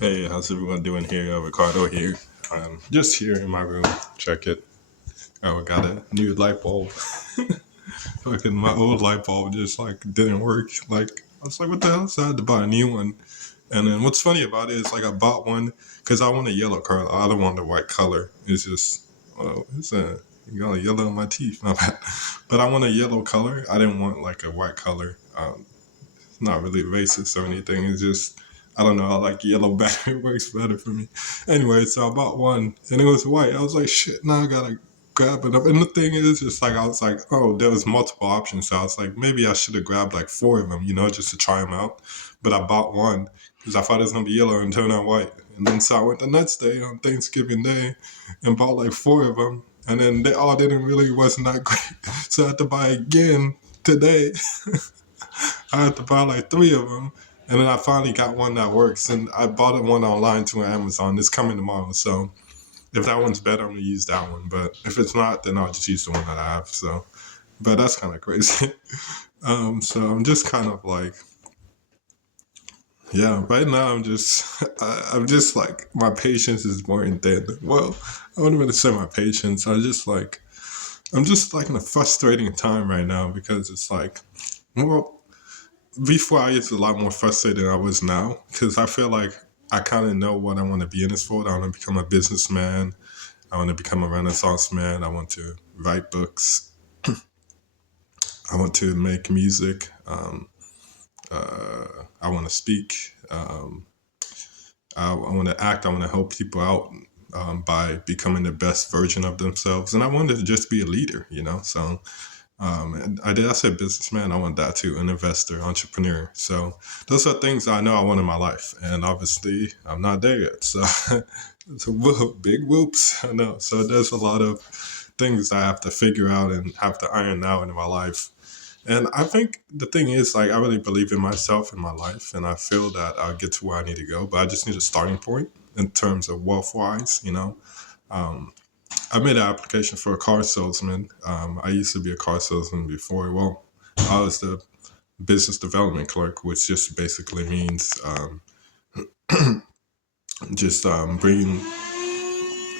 Hey, how's everyone doing here? Ricardo here. Just here in my room. Check it. I got a new light bulb. Fucking my old light bulb just like didn't work. Like I was like, what the hell? So I had to buy a new one. And then what's funny about it is like I bought one because I want a yellow color. I don't want the white color. It's just, oh, it's a you got a yellow in my teeth. My bad. But I want a yellow color. I didn't want like a white color. Not really racist or anything. It's just I don't know. I like yellow better. It works better for me. Anyway, so I bought one and it was white. I was like, shit. Now I gotta grab it up. And the thing is, it's like I was like, oh, there was multiple options. So I was like, maybe I should have grabbed like four of them, just to try them out. But I bought one because I thought it was gonna be yellow and turn out white. And then so I went the next day on Thanksgiving Day and bought like four of them. And then they all didn't really wasn't that great. So I had to buy again today. I had to buy like three of them, and then I finally got one that works. And I bought one online to Amazon. It's coming tomorrow, so if that one's better, I'm gonna use that one. But if it's not, then I'll just use the one that I have. So, but that's kind of crazy. So I'm just kind of like, yeah. Right now, I'm just like my patience is wearing thin. Well, I wouldn't even say my patience. I'm just like in a frustrating time right now because it's like, well, before I was a lot more frustrated than I was now because I feel like I kind of know what I want to be in this for. I want to become a businessman. I want to become a Renaissance man. I want to write books. I want to make music. I want to speak. I want to act. I want to help people out by becoming the best version of themselves. And I wanted to just be a leader. So and I said businessman. I want that too. An investor, entrepreneur. So those are things I know I want in my life. And obviously, I'm not there yet. So it's a big whoops. I know. So there's a lot of things I have to figure out and have to iron out in my life. And I think the thing is, like, I really believe in myself and my life, and I feel that I'll get to where I need to go. But I just need a starting point in terms of wealth wise. I made an application for a car salesman. I used to be a car salesman before. Well, I was the business development clerk, which just basically means just bringing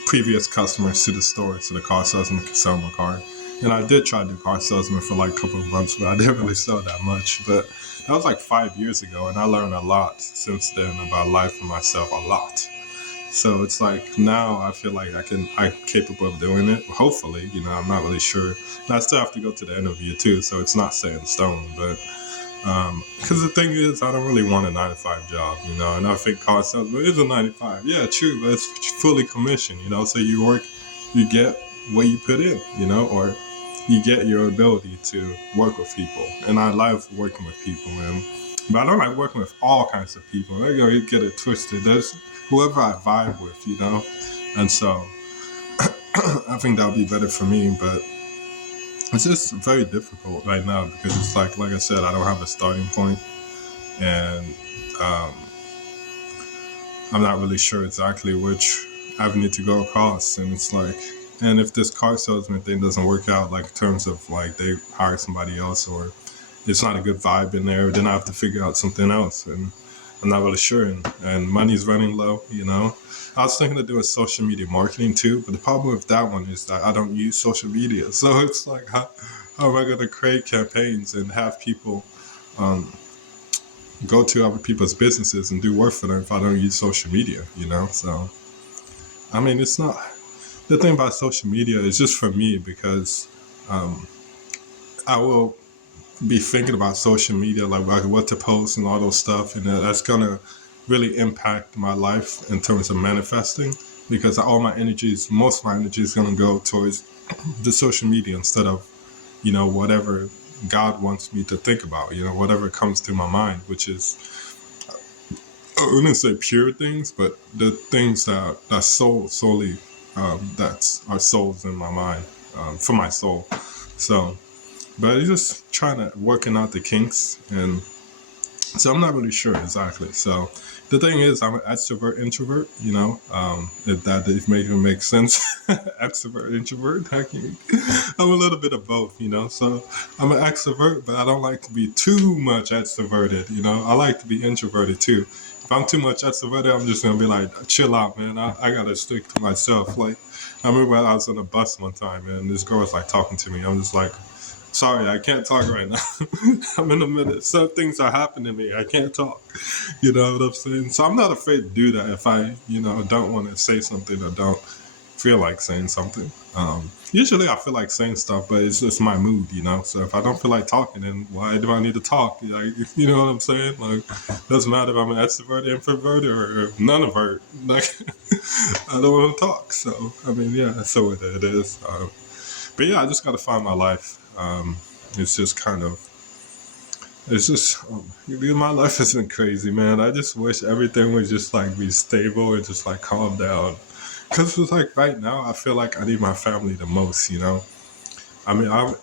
previous customers to the store so the car salesman could sell my car. And I did try to do car salesman for like a couple of months, but I didn't really sell that much. But that was like 5 years ago, and I learned a lot since then about life and myself, a lot. So it's like now I feel like I'm capable of doing it. Hopefully, I'm not really sure. And I still have to go to the interview too, so it's not set in stone. But because the thing is, I don't really want a 9 to 5 job. And I think car salesman is a 9 to 5. Yeah, true, but it's fully commission. So you work, you get what you put in, or you get your ability to work with people. And I love working with people, man. But I don't like working with all kinds of people. You get it twisted. There's whoever I vibe with. And so I think that would be better for me. But it's just very difficult right now because it's like I said, I don't have a starting point, and um, I'm not really sure exactly which avenue to go across. And it's like, and if this car salesman thing doesn't work out, like in terms of like they hire somebody else or it's not a good vibe in there, then I have to figure out something else. And I'm not really sure. And money's running low. I was thinking of doing social media marketing too, but the problem with that one is that I don't use social media. So it's like, how am I going to create campaigns and have people go to other people's businesses and do work for them if I don't use social media? So, I mean, it's not, the thing about social media is just for me because I will be thinking about social media, like what to post and all those stuff, and that's gonna really impact my life in terms of manifesting because most of my energy is gonna go towards the social media instead of whatever God wants me to think about, whatever comes to my mind, which is I wouldn't say pure things, but the things that solely that are souls in my mind for my soul. So. But it's just trying to working out the kinks, and so I'm not really sure exactly. So the thing is, I'm an extrovert introvert. If that even makes sense, extrovert introvert. I'm a little bit of both. So I'm an extrovert, but I don't like to be too much extroverted. I like to be introverted too. If I'm too much extroverted, I'm just gonna be like, chill out, man. I gotta stick to myself. Like, I remember I was on a bus one time, and this girl was like talking to me. I'm just like, sorry, I can't talk right now. I'm in the middle. Some things are happening to me. I can't talk. You know what I'm saying? So I'm not afraid to do that if I, don't want to say something or don't feel like saying something. Usually I feel like saying stuff, but it's just my mood. So if I don't feel like talking, then why do I need to talk? Like, you know what I'm saying? Like, doesn't matter if I'm an extrovert, introvert, or none of it. Like, I don't want to talk. So, I mean, yeah, that's the way that it is. But yeah, I just got to find my life. It's just kind of, it's just, my life has been crazy, man. I just wish everything would just like be stable and just like calm down. Because it's like right now, I feel like I need my family the most. I mean,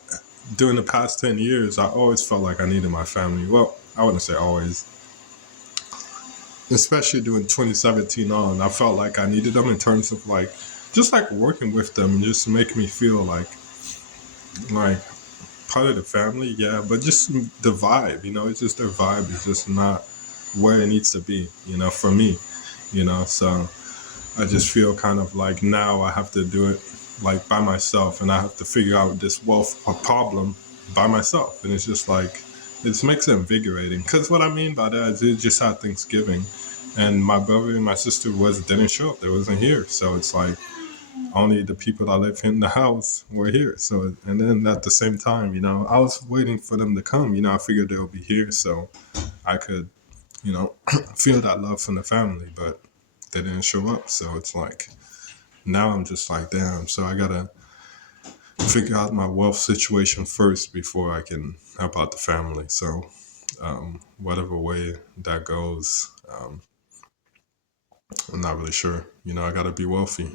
during the past 10 years, I always felt like I needed my family. Well, I wouldn't say always. Especially during 2017 on, I felt like I needed them in terms of like, just like working with them and just making me feel like part of the family, yeah, but just the vibe, it's just their vibe is just not where it needs to be, for me. So I just feel kind of like now I have to do it like by myself and I have to figure out this wealth problem by myself. And it's just like, it makes it invigorating. Because what I mean by that is it just had Thanksgiving and my brother and my sister didn't show up. They wasn't here. So it's like, only the people that live in the house were here. So, and then at the same time, I was waiting for them to come. I figured they'll be here so I could, feel that love from the family, but they didn't show up. So it's like, now I'm just like, damn. So I gotta figure out my wealth situation first before I can help out the family. So, whatever way that goes, I'm not really sure. I gotta be wealthy.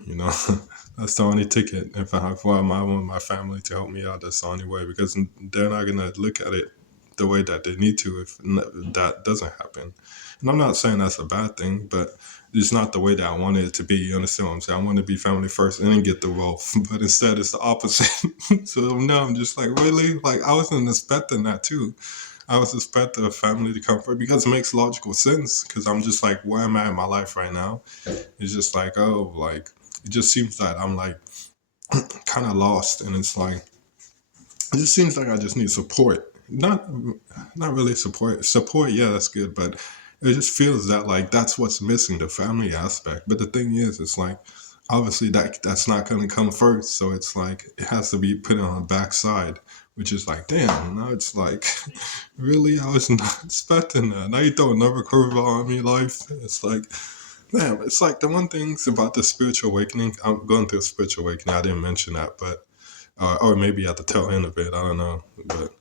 That's the only ticket. If I want my family to help me out, that's the only way because they're not gonna look at it the way that they need to if that doesn't happen. And I'm not saying that's a bad thing, but it's not the way that I wanted it to be. You understand what I'm saying? I want to be family first and then get the wealth, but instead it's the opposite. So now I'm just like, really? Like I wasn't expecting that too. I was expecting a family to come first because it makes logical sense. Because I'm just like, where am I in my life right now? It's just like, oh, like it just seems that I'm like kind of lost, and it's like it just seems like I just need support. Not really support. Support, yeah, that's good, but it just feels that like that's what's missing, the family aspect. But the thing is, it's like obviously that's not going to come first, so it's like it has to be put on the backside, which is like, damn. Now it's like, really, I was not expecting that. Now you throw another curveball on me, life. It's like, damn. It's like the one things about the spiritual awakening. I'm going through a spiritual awakening. I didn't mention that, but or maybe at the tail end of it. I don't know, but.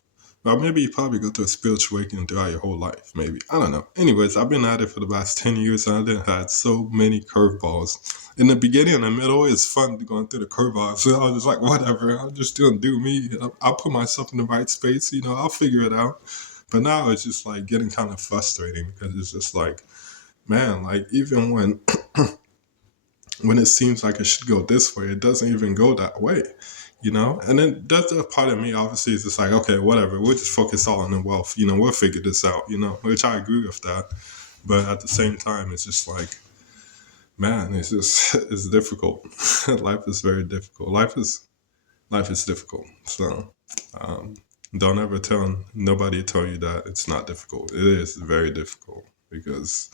Or maybe you probably go through a spiritual awakening throughout your whole life. Maybe. I don't know. Anyways, I've been at it for the last 10 years and I didn't had so many curveballs. In the beginning and the middle, it's fun going through the curveballs. So I was just like, whatever. I'm just doing do me. I'll put myself in the right space. I'll figure it out. But now it's just like getting kind of frustrating because it's just like, man, like even when it seems like it should go this way, it doesn't even go that way. And then that's a part of me, obviously, is just like, okay, whatever, we'll just focus all on the wealth, we'll figure this out, which I agree with that. But at the same time, it's just like, man, it's difficult. Life is very difficult. Life is difficult. So, um, don't ever nobody tell you that it's not difficult. It is very difficult because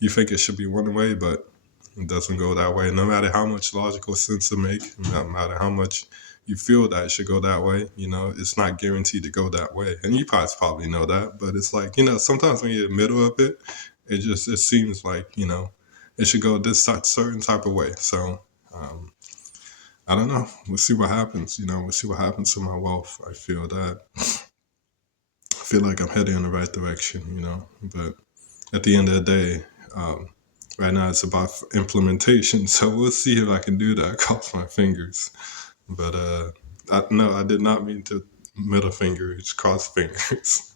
you think it should be one way, but it doesn't go that way. No matter how much logical sense it make, no matter how much you feel that it should go that way, it's not guaranteed to go that way. And you probably know that, but it's like, sometimes when you're in the middle of it, it seems like, it should go this certain type of way. So, I don't know. We'll see what happens. We'll see what happens to my wealth. I feel like I'm heading in the right direction, but at the end of the day, right now it's about implementation. So we'll see if I can do that. Cross my fingers. But no, I did not mean to middle finger. It's cross fingers,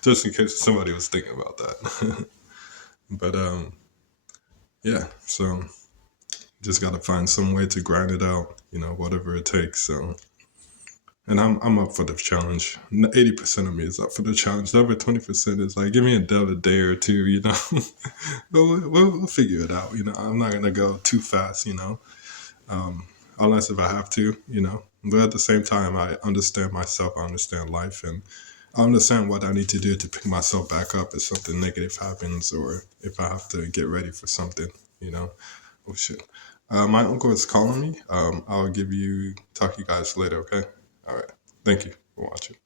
just in case somebody was thinking about that. But yeah. So just gotta find some way to grind it out. Whatever it takes. So And I'm up for the challenge. 80% of me is up for the challenge. The other 20% is like, give me a day or two, you know. But we'll figure it out, you know. I'm not gonna go too fast, you know, unless if I have to, you know. But at the same time, I understand myself. I understand life, and I understand what I need to do to pick myself back up if something negative happens, or if I have to get ready for something, you know. Oh shit. My uncle is calling me. I'll talk to you guys later, okay? All right. Thank you for watching.